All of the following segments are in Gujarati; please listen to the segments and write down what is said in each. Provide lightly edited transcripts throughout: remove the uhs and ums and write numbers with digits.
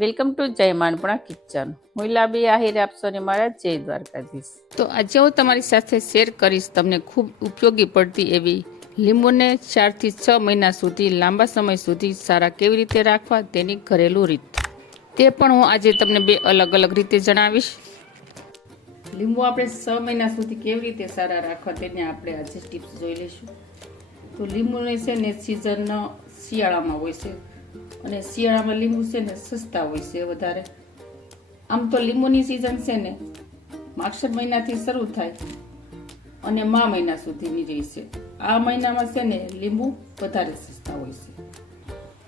વેલકમ ટુ જય માનપણા કિચન. હું લાબી આહિર આપશો ને મારા જય દ્વારકાધીશ. તો આજે હું તમારી સાથે શેર કરીશ તમને ખૂબ ઉપયોગી પડતી એવી લીંબુને 4 થી 6 મહિના સુધી લાંબા સમય સુધી સારા કેવી રીતે રાખવા તેની ઘરેલું રીત. તે પણ હું આજે તમને 2 અલગ અલગ રીતે જણાવીશ. લીંબુ આપણે 6 મહિના સુધી કેવી રીતે સારા રાખવા તેની આપણે આજે ટિપ્સ જોઈ લઈશું. તો લીંબુને છે ને સિઝન શિયાળામાં હોય છે અને શિયાળામાં લીંબુ છે ને સસ્તા હોય છે વધારે. આમ તો લીંબુની સિઝન છે ને માગશર મહિનાથી શરૂ થાય અને મા મહિના સુધીની રહે છે. આ મહિનામાં છે ને લીંબુ વધારે સસ્તા હોય છે.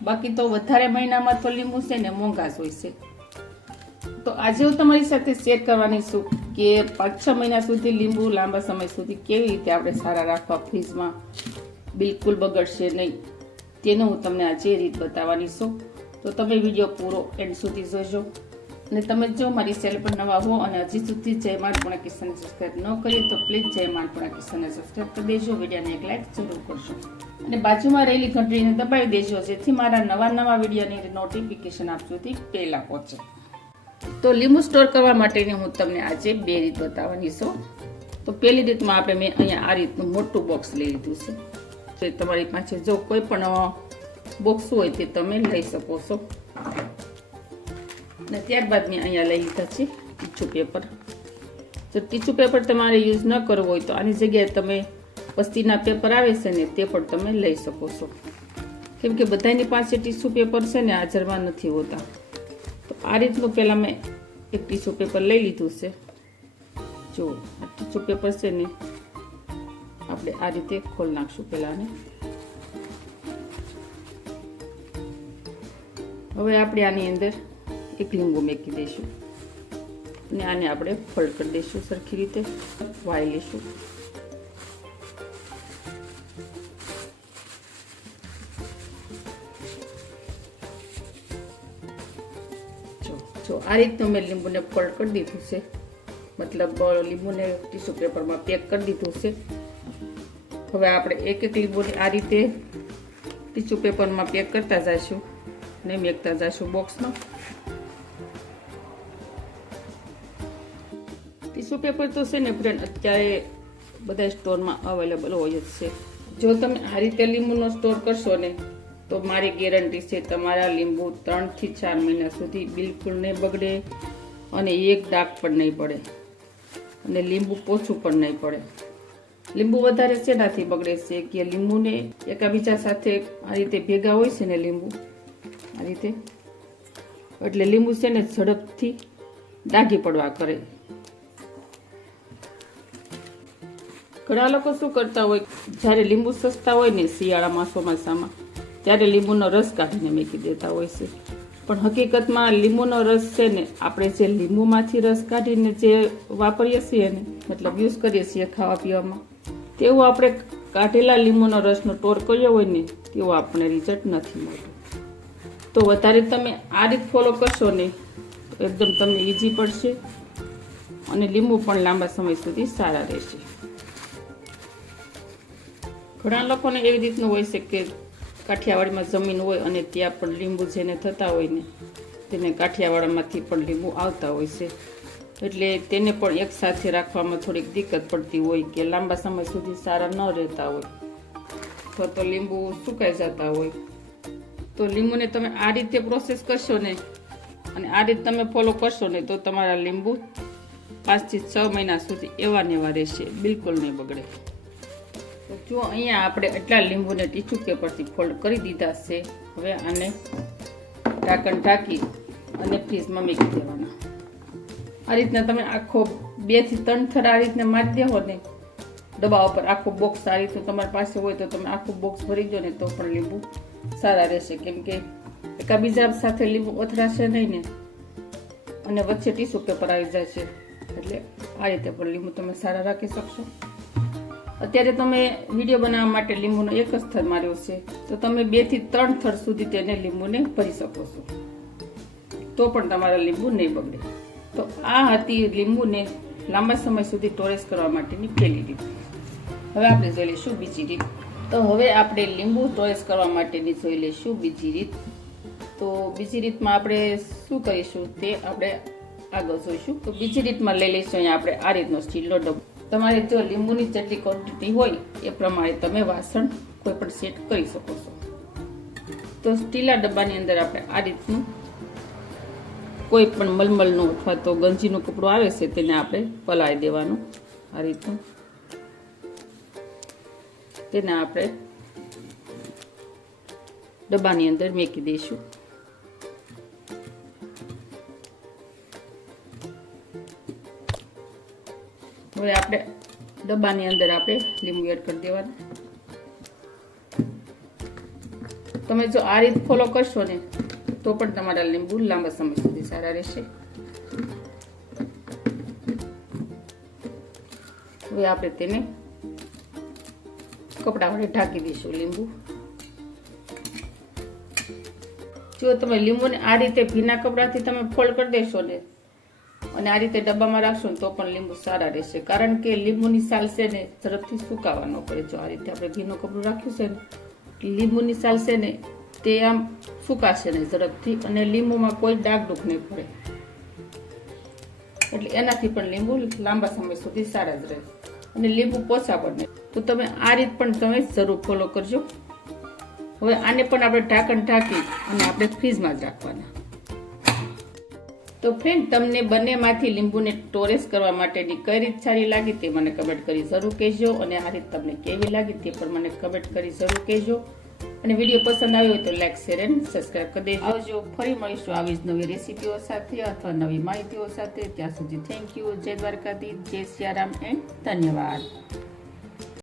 બાકી તો વધારે મહિનામાં તો લીંબુ છે ને મોંઘા જ હોય છે. તો આજે હું તમારી સાથે શેર કરવાની છું કે 5-6 મહિના સુધી લીંબુ લાંબા સમય સુધી કેવી રીતે આપણે સારા રાખવા, ફ્રીજમાં બિલકુલ બગડશે નહીં, તેનું હું તમને આજે રીત બતાવવાની છું. તો તમે વિડીયો પૂરો એન્ડ સુધી જોજો. અને તમે જો મારી ચેનલ પર નવા હો અને હજી સુધી જય માનપણા કિચનને સબસ્ક્રાઈબ ન કરી તો પ્લીઝ જય માનપણા કિચનને સબસ્ક્રાઈબ કરી દેજો. વિડીયોને એક લાઈક જરૂર કરજો અને બાજુમાં રહેલી ઘંટડીને દબાવી દેજો જેથી મારા નવા વિડીયોની નોટિફિકેશન આપ સુધી પહેલા પહોંચે. તો લીંબુ સ્ટોર કરવા માટેની હું તમને આજે 2 રીત બતાવવાની છું. તો પહેલી રીતમાં મેં અહીંયા આ રીતનું મોટું બોક્સ લઈ લીધું છે. તમારી પાસે જો કોઈ પણ બોક્સ હોય તે તમે લઈ શકો છો. અને ત્યારબાદ મેં અહીંયા લઈ લીધા છે ટીશ્યુ પેપર. જો ટીશ્યુ પેપર તમારે યુઝ ન કરવો હોય તો આની જગ્યાએ તમે પસ્તીના પેપર આવે છે ને તે પણ તમે લઈ શકો છો. કેમ કે બધાની પાસે ટીશ્યુ પેપર છે ને હાજરમાં નથી હોતા. તો આ રીતનું પહેલાં મેં એક ટીશ્યુ પેપર લઈ લીધું છે. જો આ ટીશ્યુ પેપર છે ને આપણે આ રીતે ખોલી નાખશું પહેલાં. હવે આપણે આની અંદર એક લીંબુ મૂકી દઈશું અને આને આપણે ફોલ્ડ કરી દઈશું, સરખી રીતે વાળી લઈશું. જો આ રીતનું મેં લીંબુને ફોલ્ડ કરી દીધું છે, મતલબ લીંબુને ટીશ્યુ પેપરમાં પેક કરી દીધું છે. હવે આપણે એક લીંબુને આ રીતે ટીશ્યુ પેપરમાં પેક કરતા જઈશું ને મેકતા જઈશું બોક્સમાં. ટીશ્યુ પેપર તો છે ને ફ્રેન્ડ અત્યારે બધા સ્ટોરમાં અવેલેબલ હોય જ છે. જો તમે આ રીતે લીંબુનો સ્ટોર કરશો ને તો મારી ગેરંટી છે તમારા લીંબુ 3 થી 4 મહિના સુધી બિલકુલ નહીં બગડે અને એક ડાઘ પણ નહીં પડે અને લીંબુ પોછું પણ નહીં પડે. લીંબુ વધારે શેનાથી બગડે છે કે લીંબુને એકાબીજા સાથે આ રીતે ભેગા હોય છે ને લીંબુ આ રીતે, એટલે લીંબુ છે ને ઝડપથી ડાઘી પડવા કરે. ઘણા લોકો શું કરતા હોય, જ્યારે લીંબુ સસ્તા હોય ને શિયાળામાં ચોમાસામાં ત્યારે લીંબુનો રસ કાઢીને મૂકી દેતા હોય છે. પણ હકીકતમાં લીંબુનો રસ છે ને આપણે જે લીંબુમાંથી રસ કાઢીને જે વાપરીએ છીએ ને, મતલબ યુઝ કરીએ છીએ ખાવા પીવામાં, તેવું આપણે કાઢેલા લીંબુનો રસનો સ્ટોર કર્યો હોય ને તેવું આપણે રિઝલ્ટ નથી મળતું. તો વધારે તમે આ રીત ફોલો કરશો ને તો એકદમ તમને ઈઝી પડશે અને લીંબુ પણ લાંબા સમય સુધી સારા રહેશે. ઘણા લોકોને એવી રીતનું હોય છે કે કાઠિયાવાડમાં જમીન હોય અને ત્યાં પણ લીંબુ જેને થતા હોય ને તેને કાઠિયાવાડમાંથી પણ લીંબુ આવતા હોય છે, એટલે તેને પણ એક સાથે રાખવામાં થોડીક દિક્કત પડતી હોય કે લાંબા સમય સુધી સારા ન રહેતા હોય તો લીંબુ સુકાઈ જતા હોય. તો લીંબુને તમે આ રીતે પ્રોસેસ કરશો ને અને આ રીતે તમે ફોલો કરશો ને તો તમારા લીંબુ 5 થી 6 મહિના સુધી એવા ને એવા રહેશે, બિલકુલ નહીં બગડે. તો જો અહીંયા આપણે એટલા લીંબુને ટીશ્યુ પેપરથી ફોલ્ડ કરી દીધા છે. હવે આને ઢાંકણ ઢાંકી અને ફ્રીજમાં મૂકી દેવાના. આ રીતના તમે આખો 2 થી 3 થર આ રીતના મારી દેવો ને ડબ્બા ઉપર, આખો બોક્સ આ રીતનું તમારી પાસે હોય તો તમે આખું બોક્સ ભરી દો ને તો પણ લીંબુ સારા રહેશે. કેમ કે એકાબીજા સાથે લીંબુ અથડાશે નહીં ને અને વચ્ચે ટીશ્યુ પેપર આવી જાય છે, એટલે આ રીતે પણ લીંબુ તમે સારા રાખી શકશો. અત્યારે તમે વિડીયો બનાવવા માટે લીંબુનો એક જ થર માર્યો છે તો તમે 2 થી 3 થર સુધી તેને લીંબુને ભરી શકો છો તો પણ તમારા લીંબુ નહીં બગડે. તો આ હતી લીંબુને લાંબા સમય સુધી સ્ટોરેજ કરવા માટેની પહેલી રીત. હવે આપણે જોઈ લઈશું બીજી રીત. તો હવે આપણે લીંબુ સ્ટોરેજ કરવા માટેની જોઈ લઈશું બીજી રીત. તો બીજી રીતમાં આપણે શું કરીશું તે આપણે આગળ જોઈશું. તો બીજી રીતમાં લઈ લઈશું અહીંયા આપણે આ રીતનો સ્ટીલનો ડબ્બો. તમારે જો લીંબુની જેટલી ક્વોન્ટિટી હોય એ પ્રમાણે તમે વાસણ કોઈ પણ સેટ કરી શકો છો. તો સ્ટીલના ડબ્બાની અંદર આપણે આ રીતનું કોઈ પણ મલમલનું અથવા તો ગંજીનું કપડું આવે છે તેને આપણે પલાળી દેવાનું. આ રીતનું તેને આપણે ડબ્બાની અંદર મૂકી દઈશું. હવે આપણે ડબ્બાની અંદર આપણે લીંબુ એડ કરી દેવાનું. તમે જો આ રીત ફોલો કરશો ને તો પણ તમારા લીંબુ લાંબા સમય સુધી સારા રહેશે. હવે આપણે તેને કપડા વડે ઢાંકી દઈશું લીંબુ. જો તમે લીંબુને આ રીતે ભીના કપડાથી તમે ફોલ્ડ કરી દેશો ને અને આ રીતે ડબ્બામાં રાખશો ને તો પણ લીંબુ સારા રહેશે. કારણ કે લીંબુની સાલ છે ને ઝડપથી સુકાવા ન પડે. જો આ રીતે આપણે ભીનું કપડું રાખ્યું છે ને લીંબુની સાલ છે ને તે આમ સુકાશે નહીં ઝડપથી અને લીંબુમાં કોઈ ડાઘ ડૂખ નહીં પડે. એટલે એનાથી પણ લીંબુ લાંબા સમય સુધી સારા જ રહે અને લીંબુ પોચા પણ નહીં. તો તમે આ રીત પણ તમે જરૂર ફોલો કરજો. હવે આને પણ આપણે ઢાંકણ ઢાંકી અને આપણે ફ્રીજમાં જ રાખવાના. તો ફ્રેન્ડ, તમને બંનેમાંથી લીંબુને સ્ટોરેજ કરવા માટેની કઈ રીત સારી લાગી તે મને કમેન્ટ કરી જરૂર કહેજો અને આ રીત તમને કેવી લાગી તે પણ મને કમેન્ટ કરી જરૂર કહેજો. અને વિડીયો પસંદ આવ્યો હોય તો લાઈક, શેર અને સબસ્ક્રાઇબ કરી દેજો. આવજો, ફરી મળીશું આવી જ નવી રેસીપીઓ સાથે અથવા નવી માહિતીઓ સાથે. ત્યાં સુધી થેન્ક યુ. જય દ્વારકાધીશ, જય સિયારામ એન્ડ ધન્યવાદ.